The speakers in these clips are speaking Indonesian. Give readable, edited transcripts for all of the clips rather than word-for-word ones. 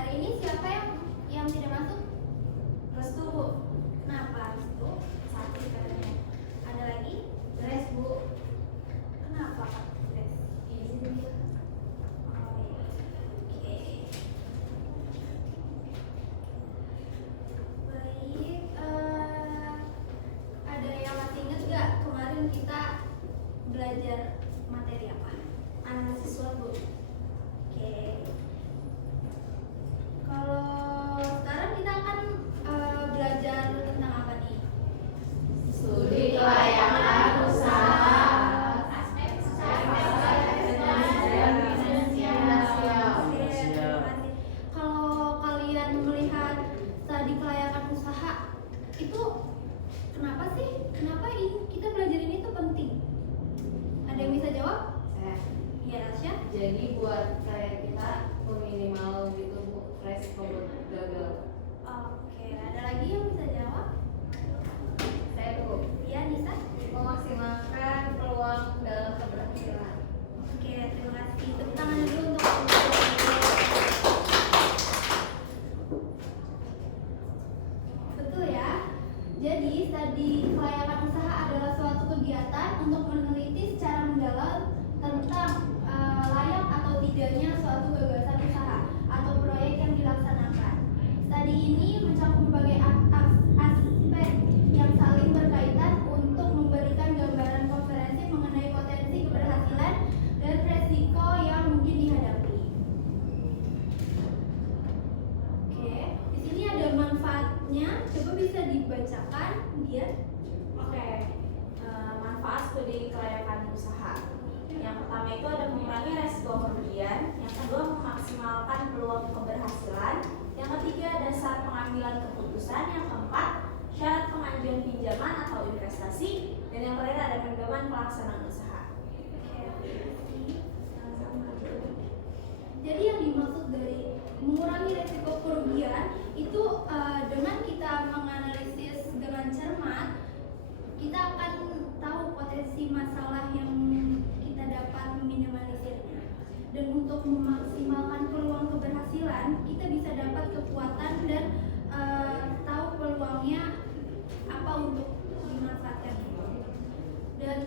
Hari ini siapa yang tidak masuk? Restu, Bu. Kenapa Restu? Sakit katanya. Ada lagi? Grace, Bu. Kenapa Kak Grace? Izin dia. Oh iya. Oke. Baik. Ada yang masih ingat nggak kemarin kita belajar materi apa? Analisis SWOT, Bu. Oke. Kalau sekarang kita akan belajar tentang apa nih? Studi kelayakan usaha. Aspek dan finansial. Oke, terima kasih. Kalau kalian melihat studi kelayakan usaha itu kenapa sih? Kenapa kita belajar ini tuh penting? Ada yang bisa jawab? Saya. Iya, Rasya. Jadi buat kayak kita minimal gitu, Bu, resiko buat gagal. Oke, ada lagi yang bisa jawab? Saya, Bu, Iya, Nisa. memaksimalkan peluang dalam keberhasilan. Oke, terima kasih. Tepuk tangan dulu untuk betul ya. Jadi, studi kelayakan usaha adalah suatu kegiatan untuk meneliti secara mendalam tentang layak atau tidaknya suatu gagasan usaha atau proyek yang dilaksanakan. Studi ini mencakup berbagai aspek yang saling berkaitan untuk memberikan gambaran komprehensif mengenai potensi keberhasilan dan resiko yang mungkin dihadapi. Oke, di sini ada manfaatnya. Coba bisa dibacakan dia. Oke, manfaat studi kelayakan usaha. Yang pertama itu ada mengurangi resiko kerugian. Yang kedua, memaksimalkan peluang keberhasilan. Yang ketiga, dasar pengambilan keputusan. Yang keempat, syarat pengajuan pinjaman atau investasi. Dan yang terakhir ada pedoman pelaksanaan usaha. Jadi yang dimaksud dari mengurangi resiko kerugian itu dengan kita menganalisis dengan cermat, kita akan tahu potensi masalah yang kita dapat meminimalisirnya. Dan untuk memaksimalkan peluang keberhasilan, kita bisa dapat kekuatan dan tahu peluangnya apa untuk dimanfaatkan. Dan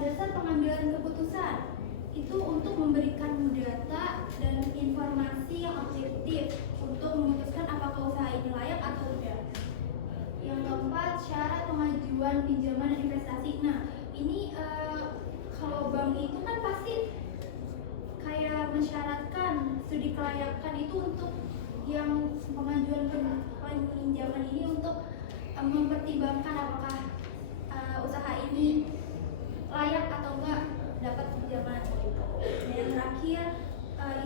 dasar pengambilan keputusan itu untuk memberikan data dan informasi yang objektif untuk memutuskan apakah usaha ini layak atau tidak. Yang keempat, syarat pengajuan pinjaman dan investasi. Nah, ini kalau bank itu kan pasti kayak mensyaratkan studi kelayakan itu untuk yang pengajuan pinjaman ini untuk mempertimbangkan apakah usaha ini layak atau enggak dapat pinjaman gitu. Dan yang terakhir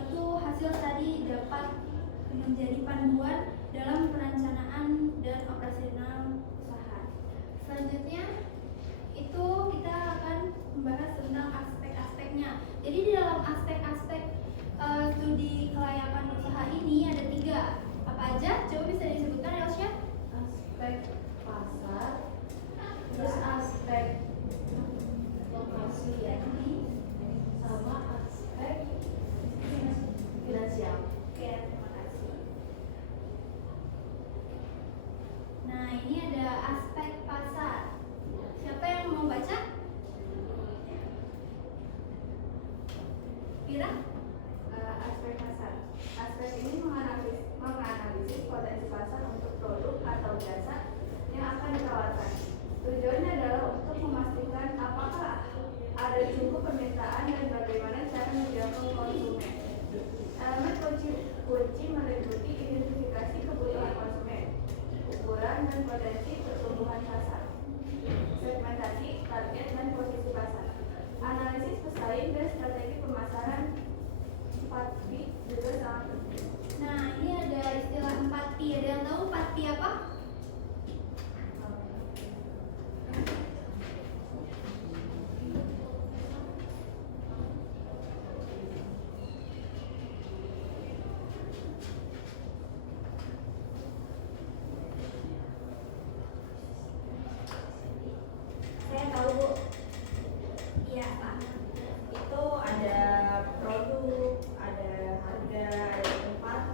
itu hasil tadi dapat menjadi panduan dalam perencanaan dan operasional usaha. Selanjutnya itu kita akan membahas tentang aspek-aspeknya. Jadi di dalam aspek-aspek studi kelayakan usaha ini ada 3. Apa aja? Coba bisa disebutkan, Elsya? Aspek pasar, terus aspek lokasi ya, sama aspek finansial. Oke, terima kasih. Nah, ini ada aspek pasar. Siapa yang mau baca? Ira? Aspek pasar. Aspek ini menganalisis potensi pasar untuk produk atau jasa yang akan ditawarkan. Tujuannya adalah untuk memastikan apakah ada cukup permintaan dan bagaimana cara menjangkau konsumen. Elemen kunci meliputi identifikasi kebutuhan konsumen, ukuran dan potensi pertumbuhan pasar, segmentasi, target dan posisi pasar, analisis pesaing dan strategi pemasaran. 4P juga sangat penting. Nah, ini ada istilah 4P. Ada yang tahu 4P apa? Saya tahu, Bu. Iya, Pak. Itu ada produk, ada harga, ada tempat,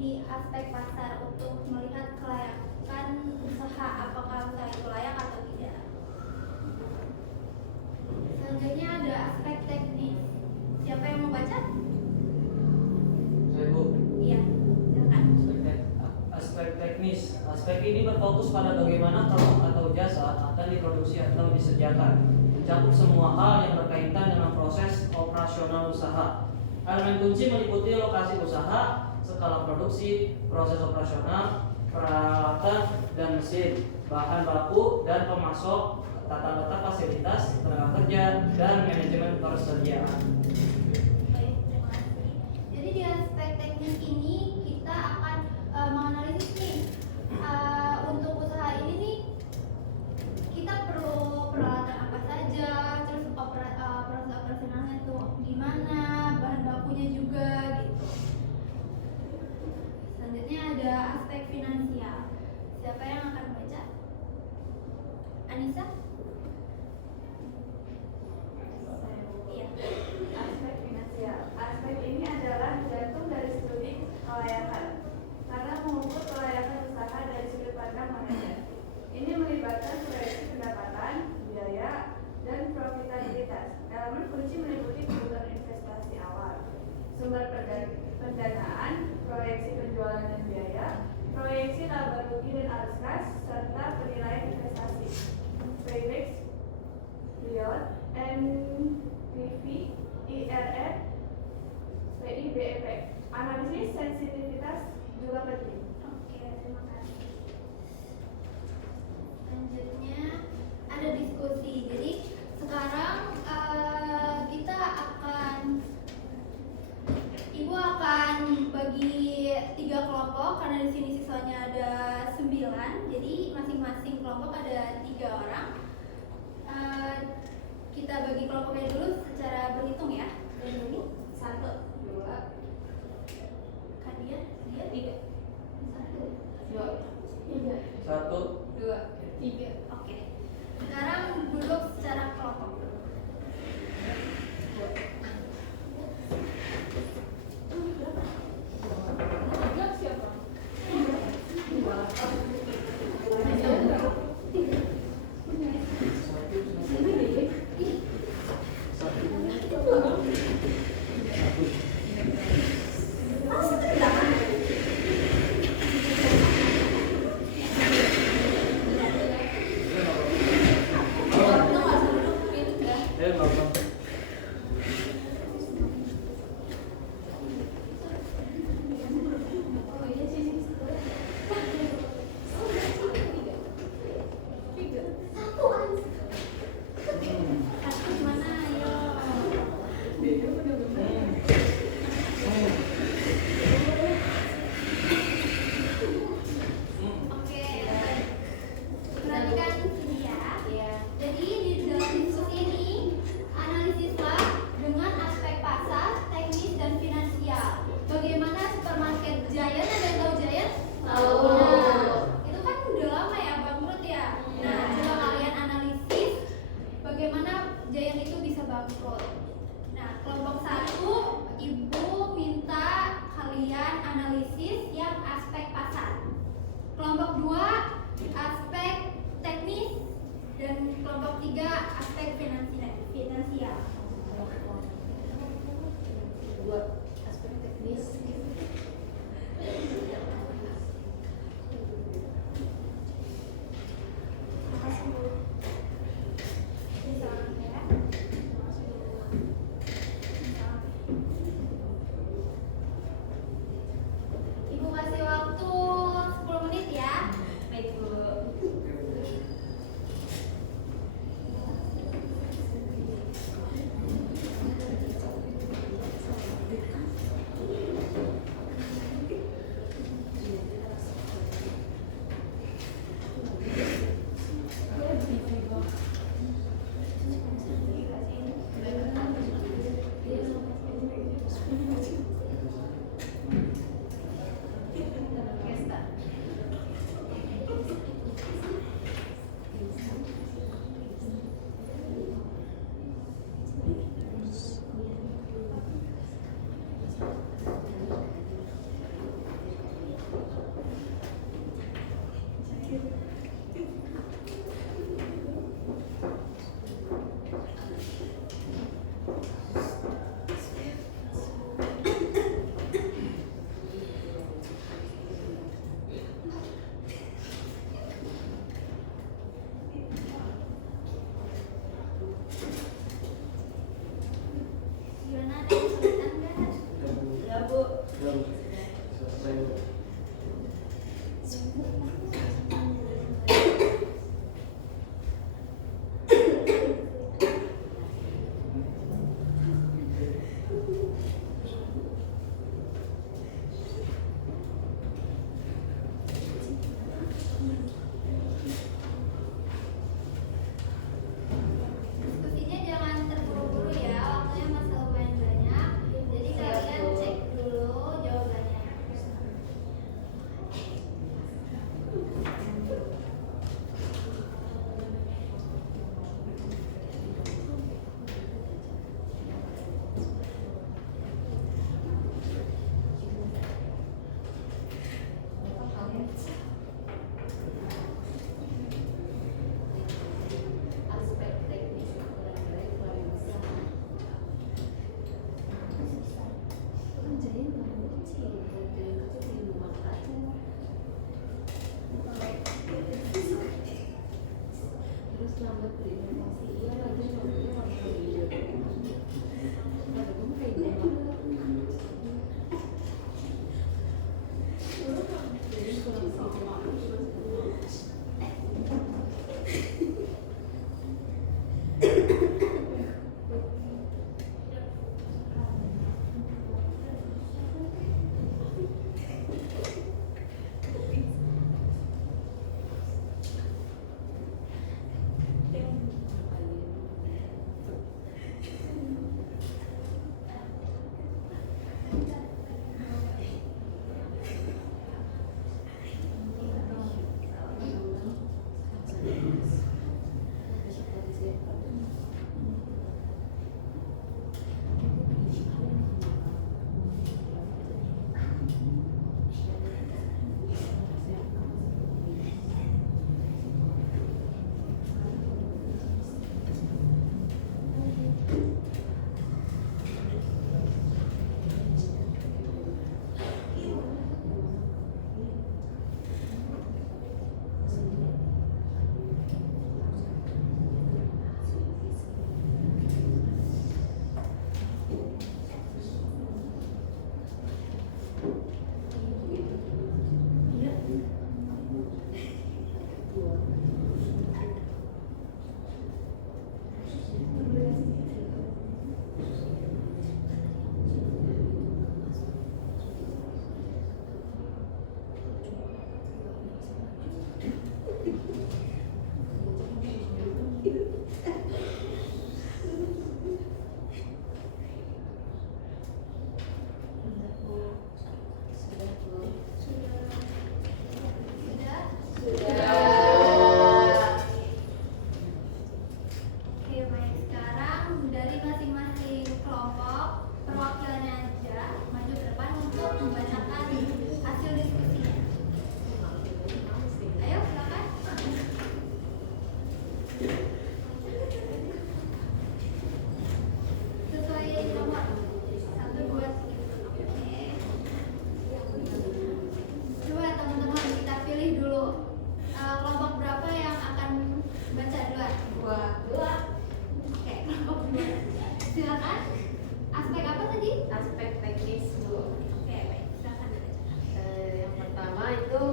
di aspek pasar untuk melihat kelayakan usaha, apakah usaha itu layak atau tidak. Selanjutnya ada aspek teknis. Siapa yang mau baca? Saya, Bu. Iya, silakan. Aspek teknis. Aspek ini berfokus pada bagaimana produk atau jasa akan diproduksi atau disediakan, mencakup semua hal yang berkaitan dengan proses operasional usaha. Elemen kunci meliputi lokasi usaha, skala produksi, proses operasional, peralatan dan mesin, bahan baku dan pemasok, tata letak fasilitas, tenaga kerja, dan manajemen persediaan. Baik, terima kasih. Jadi di aspek teknis ini kita akan menganalisis nih untuk usaha ini nih kita perlu peralatan apa saja, terus proses operasionalnya itu gimana, bahan bakunya juga gitu. Selanjutnya ada aspek finansial. Siapa yang akan baca? Anissa? Iya. Aspek finansial. Aspek ini adalah jantung dari studi kelayakan karena mengukur kelayakan usaha dari sudut pandang moneter. Ini melibatkan proyeksi pendapatan, biaya, dan profitabilitas. Elemen kunci meliputi kebutuhan investasi awal, sumber pendanaan, proyeksi penjualan dan biaya, proyeksi laba rugi dan arus kas, serta penilaian investasi. Payback period, NPV, IRR, PIBEP. Analisis sensitivitas juga penting. Oke, terima kasih. Selanjutnya ada diskusi. Jadi sekarang Ibu akan bagi 3 kelompok karena di sini siswanya ada 9. Jadi masing-masing kelompok ada 3 orang. Kita bagi kelompoknya dulu secara berhitung ya. Dari dulu 1, 2, Kadia, dia 3, 1, 2, 3, 1, 2, 3. Oke. Sekarang duduk secara kelompok.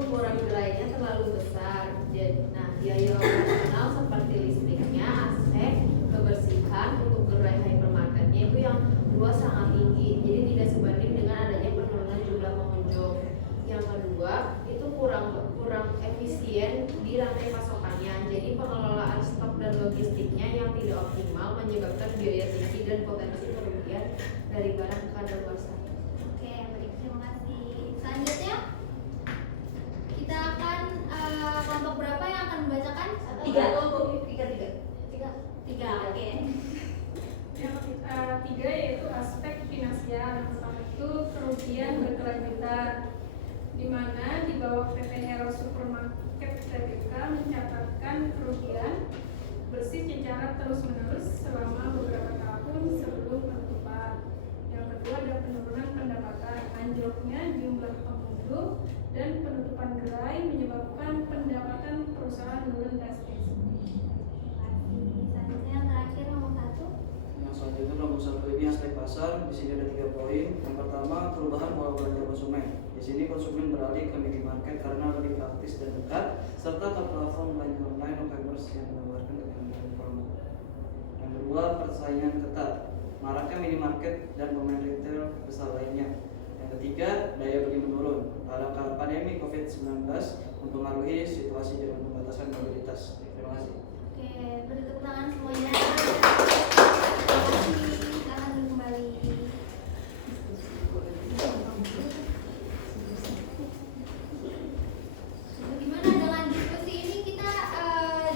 mengurangi gerainya terlalu besar. Nah, biaya operasional seperti listriknya, AC, kebersihan untuk gerai hypermarketnya itu yang dua sangat tinggi, jadi tidak sebanding dengan adanya penurunan jumlah pengunjung. Yang kedua, itu kurang efisien di rantai pasokannya, jadi pengelolaan stok dan logistiknya yang tidak optimal menyebabkan biaya tinggi dan potensi kerugian dari barang kadaluarsa. Oke, baik, terima kasih. Selanjutnya kita akan kelompok berapa yang akan membacakan? Tiga. Tiga. Oke. Yang tiga yaitu aspek finansial. Yang pertama itu kerugian berkelanjutan, di mana di bawah PT Hero Supermarket Tbk mencatatkan kerugian bersih secara terus-menerus selama beberapa tahun sebelum penutupan. Yang kedua ada penurunan pendapatan, anjloknya jumlah pengunjung dan penutupan gerai menyebabkan pendapatan perusahaan menurun drastis. Selanjutnya yang terakhir nomor 1. Yang selanjutnya nomor 1 ini aspek pasar. Di sini ada 3 poin. Yang pertama, perubahan pola belanja konsumen. Di sini konsumen beralih ke minimarket karena lebih praktis dan dekat, serta ke platform belanja online e-commerce yang menawarkan kenyamanan formal. Yang kedua, persaingan ketat. Maraknya minimarket dan pemain retail besar lainnya. Yang ketiga, daya beli menurun. Pada pandemi COVID-19 mempengaruhi situasi dengan pembatasan mobilitas. Terima kasih. Oke, beri tepuk tangan semuanya. Silakan kembali. Gimana dengan diskusi ini, kita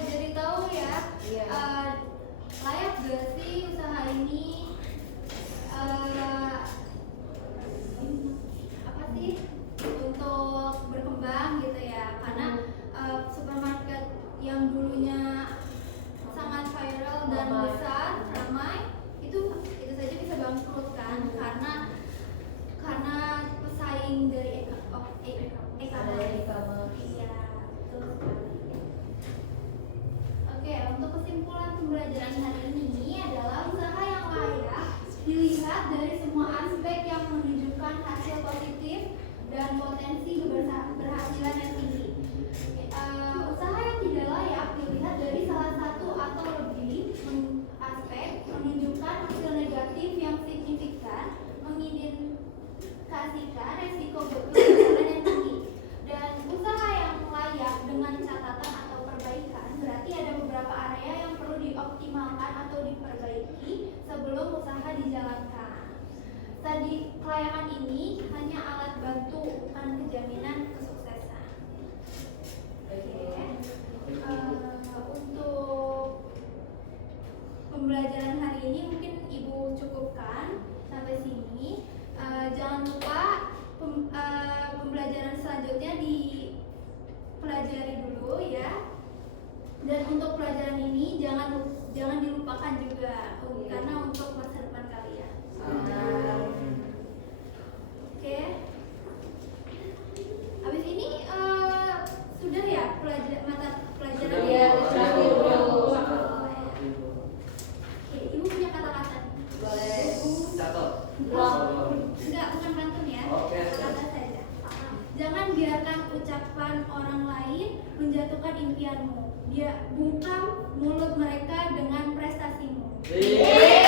jadi tahu ya, Iya. layak gak sih usaha ini, apa sih untuk berkembang gitu ya, karena supermarket yang dulunya sangat viral dan besar, ramai, itu saja bisa bangkrut kan, karena pesaing dari e-commerce. Iya, betul sekali. Oke, untuk kesimpulan pembelajaran hari ini adalah usaha yang layak dilihat dari semua aspek yang menunjukkan hasil positif dan potensi keberhasilan yang tinggi. Usaha yang tidak layak dilihat dari salah satu atau lebih aspek menunjukkan hasil negatif yang signifikan, mengindikasikan resiko kegagalan yang tinggi. Dan usaha yang layak dengan catatan atau perbaikan berarti ada beberapa area yang perlu dioptimalkan atau diperbaiki sebelum usaha dijalankan. Tadi kelayakan ini hanya alat bantu, bukan kejaminan kesuksesan. Untuk pembelajaran hari ini mungkin Ibu cukupkan sampai sini. Jangan lupa pembelajaran selanjutnya dipelajari dulu ya. Dan untuk pelajaran ini jangan dilupakan juga, karena untuk masa depan kalian. Oke. Habis ini sudah ya mata pelajaran Iya, ya. sudah. Oke, Ibu punya kata-kata. Boleh. Catat. Enggak, bukan pantun ya. Oke. Kata saja. Jangan biarkan ucapan orang lain menjatuhkan impianmu. Dia bungkam mulut mereka dengan prestasimu. Iya.